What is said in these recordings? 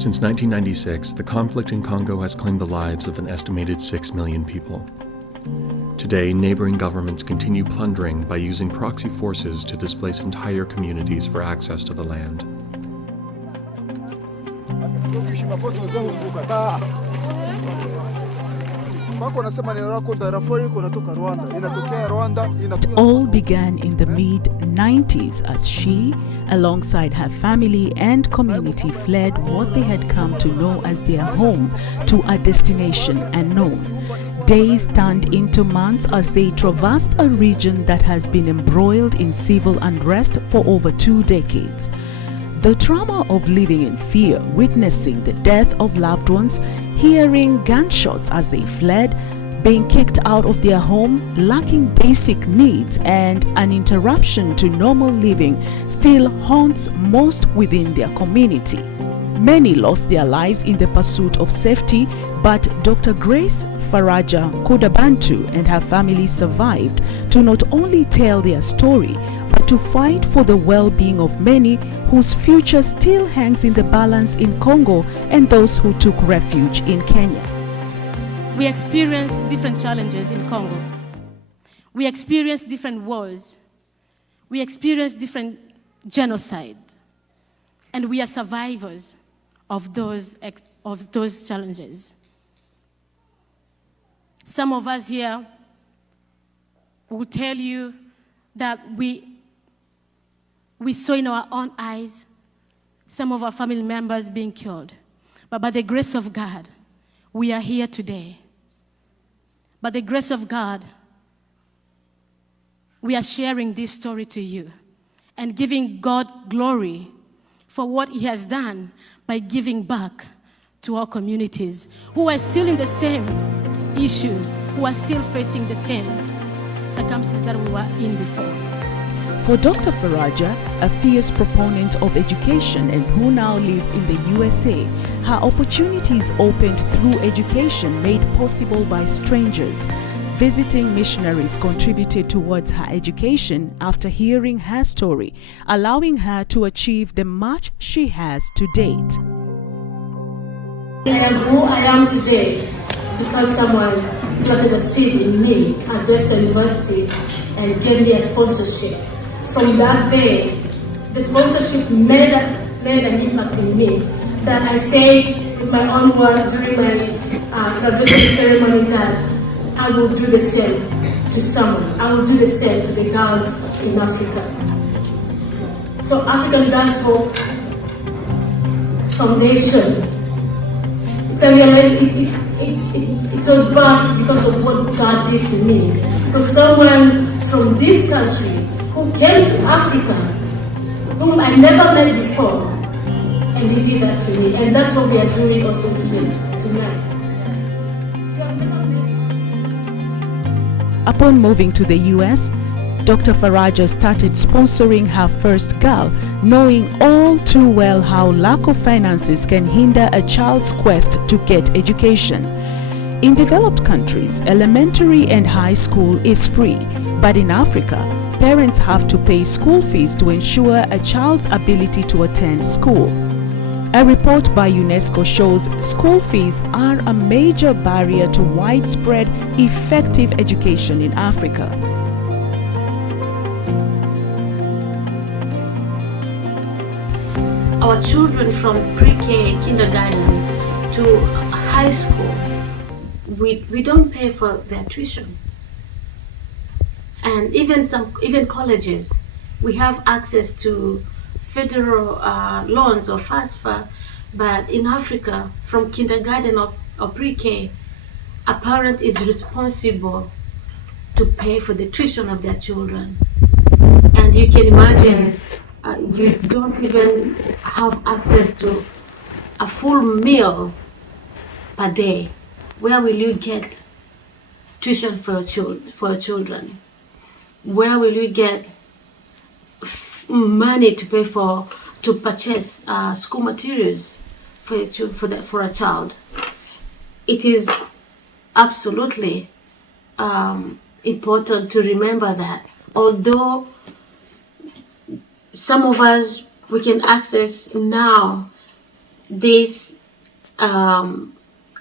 Since 1996, the conflict in Congo has claimed the lives of an estimated 6 million people. Today, neighboring governments continue plundering by using proxy forces to displace entire communities for access to the land. All began in the mid-90s as she, alongside her family and community, fled what they had come to know as their home to a destination unknown. Days turned into months as they traversed a region that has been embroiled in civil unrest for over 2 decades. The trauma of living in fear, witnessing the death of loved ones, hearing gunshots as they fled, being kicked out of their home, lacking basic needs, and an interruption to normal living still haunts most within their community. Many lost their lives in the pursuit of safety, but Dr. Grace Faraja Kudabantu and her family survived to not only tell their story, but to fight for the well-being of many whose future still hangs in the balance in Congo and those who took refuge in Kenya. We experience different challenges in Congo. We experience different wars. We experience different genocide. And we are survivors of those challenges. Some of us here will tell you that we saw in our own eyes some of our family members being killed. But by the grace of God, we are here today. By the grace of God, we are sharing this story to you and giving God glory for what He has done by giving back to our communities who are still in the same issues, who are still facing the same circumstances that we were in before. For Dr. Faraja, a fierce proponent of education and who now lives in the USA, her opportunities opened through education made possible by strangers. Visiting missionaries contributed towards her education after hearing her story, allowing her to achieve the much she has to date. I am who I am today because someone planted a seed in me at Desta University and gave me a sponsorship. From that day, the sponsorship made an impact in me that I say with my own word during my graduation ceremony that I will do the same to someone. I will do the same to the girls in Africa. So African Gospel Foundation, it was birthed because of what God did to me. Because someone from this country who came to Africa, whom I never met before, and he did that to me. And that's what we are doing also tonight. Upon moving to the US, Dr. Faraja started sponsoring her first girl, knowing all too well how lack of finances can hinder a child's quest to get education. In developed countries, elementary and high school is free, but in Africa, parents have to pay school fees to ensure a child's ability to attend school. A report by UNESCO shows school fees are a major barrier to widespread, effective education in Africa. Our children from pre-K, kindergarten to high school, we don't pay for their tuition. And even colleges, we have access to federal loans or FAFSA, but in Africa, from kindergarten or pre-K, a parent is responsible to pay for the tuition of their children. And you can imagine, you don't even have access to a full meal per day. Where will you get tuition for your children? Where will you get money to pay to purchase school materials for a child? It is absolutely important to remember that although some of us we can access now these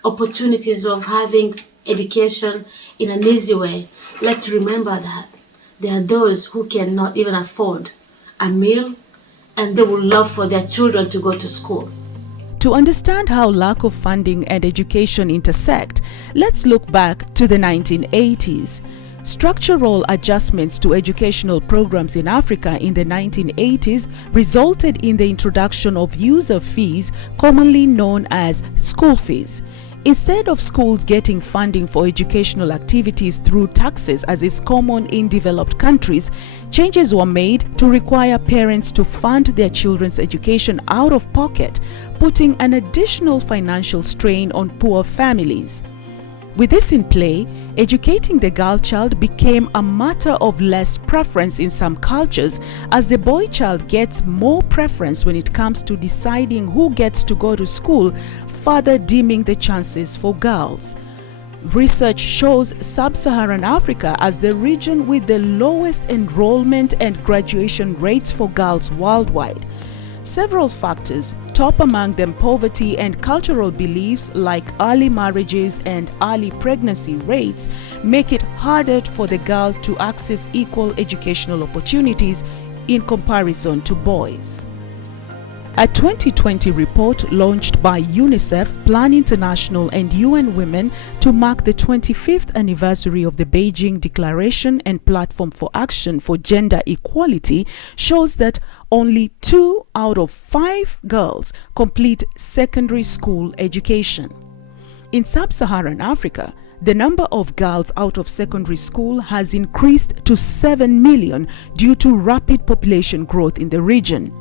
opportunities of having education in an easy way, let's remember that there are those who cannot even afford a meal, and they would love for their children to go to school. To understand how lack of funding and education intersect, let's look back to the 1980s. Structural adjustments to educational programs in Africa in the 1980s resulted in the introduction of user fees, commonly known as school fees. Instead of schools getting funding for educational activities through taxes, as is common in developed countries, changes were made to require parents to fund their children's education out of pocket, putting an additional financial strain on poor families. With this in play, educating the girl child became a matter of less preference in some cultures, as the boy child gets more preference when it comes to deciding who gets to go to school, further dimming the chances for girls. Research shows Sub-Saharan Africa as the region with the lowest enrollment and graduation rates for girls worldwide. Several factors, top among them poverty and cultural beliefs like early marriages and early pregnancy rates, make it harder for the girl to access equal educational opportunities in comparison to boys. A 2020 report launched by UNICEF, Plan International and UN Women to mark the 25th anniversary of the Beijing Declaration and Platform for Action for Gender Equality shows that only 2 out of 5 girls complete secondary school education. In Sub-Saharan Africa, the number of girls out of secondary school has increased to 7 million due to rapid population growth in the region.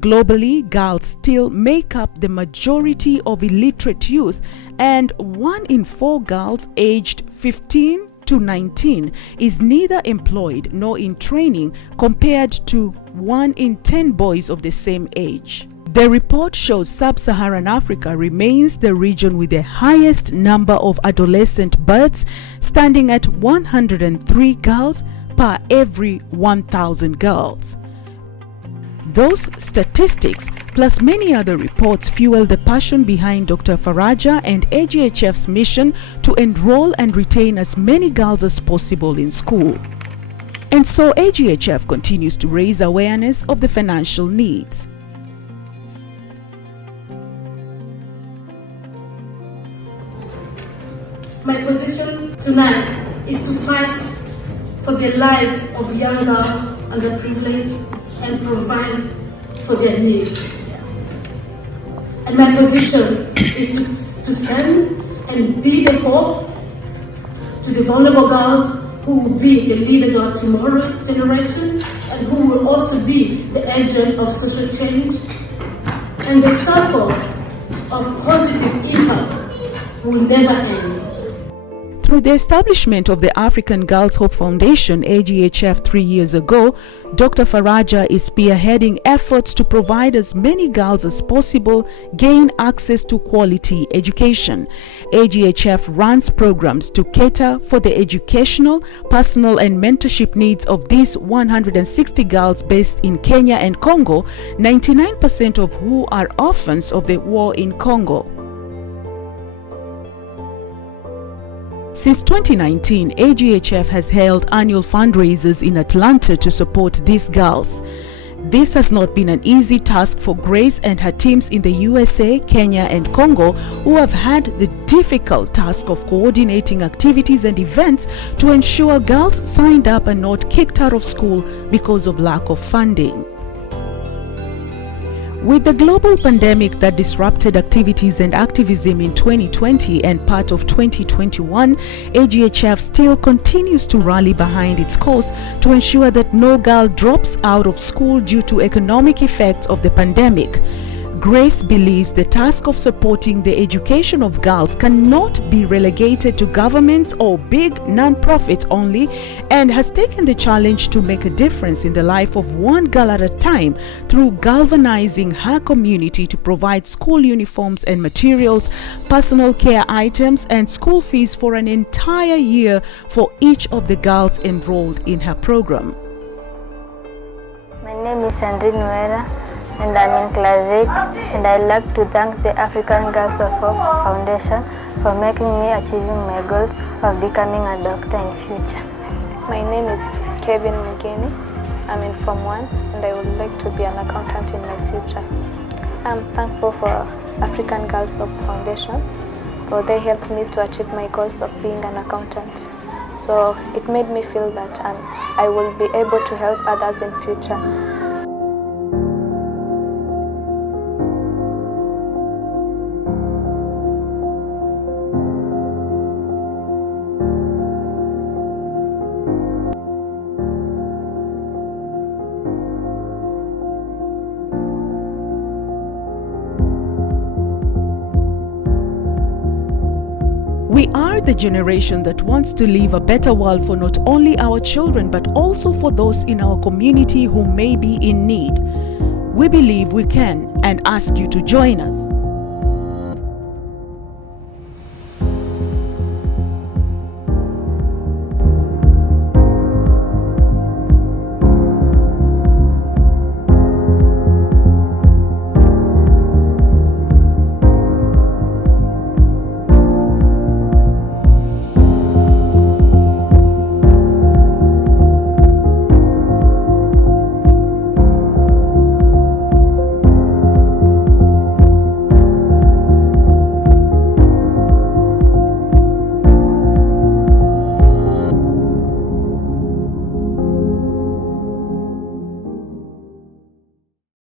Globally, girls still make up the majority of illiterate youth, and 1 in 4 girls aged 15 to 19 is neither employed nor in training, compared to 1 in 10 boys of the same age. The report shows Sub-Saharan Africa remains the region with the highest number of adolescent births, standing at 103 girls per every 1,000 girls. Those statistics, plus many other reports, fuel the passion behind Dr. Faraja and AGHF's mission to enroll and retain as many girls as possible in school. And so AGHF continues to raise awareness of the financial needs. My position tonight is to fight for the lives of young girls underprivileged and provide for their needs. And my position is to stand and be the hope to the vulnerable girls who will be the leaders of tomorrow's generation and who will also be the agent of social change. And the circle of positive impact will never end. Through the establishment of the African Girls Hope Foundation, AGHF, 3 years ago, Dr. Faraja is spearheading efforts to provide as many girls as possible gain access to quality education. AGHF runs programs to cater for the educational, personal and mentorship needs of these 160 girls based in Kenya and Congo, 99% of who are orphans of the war in Congo. Since 2019, AGHF has held annual fundraisers in Atlanta to support these girls. This has not been an easy task for Grace and her teams in the USA, Kenya and Congo, who have had the difficult task of coordinating activities and events to ensure girls signed up and not kicked out of school because of lack of funding. With the global pandemic that disrupted activities and activism in 2020 and part of 2021, AGHF still continues to rally behind its cause to ensure that no girl drops out of school due to economic effects of the pandemic. Grace believes the task of supporting the education of girls cannot be relegated to governments or big non-profits only, and has taken the challenge to make a difference in the life of one girl at a time through galvanizing her community to provide school uniforms and materials, personal care items, and school fees for an entire year for each of the girls enrolled in her program. My name is Sandrine Wera. and I'm in class 8, and I'd like to thank the African Girls of Hope Foundation for making me achieving my goals of becoming a doctor in future. My name is Kevin Mugeni. I'm in Form 1 and I would like to be an accountant in my future. I'm thankful for African Girls Hope Foundation, for they helped me to achieve my goals of being an accountant. So it made me feel that I will be able to help others in future. We are the generation that wants to leave a better world for not only our children but also for those in our community who may be in need. We believe we can and ask you to join us.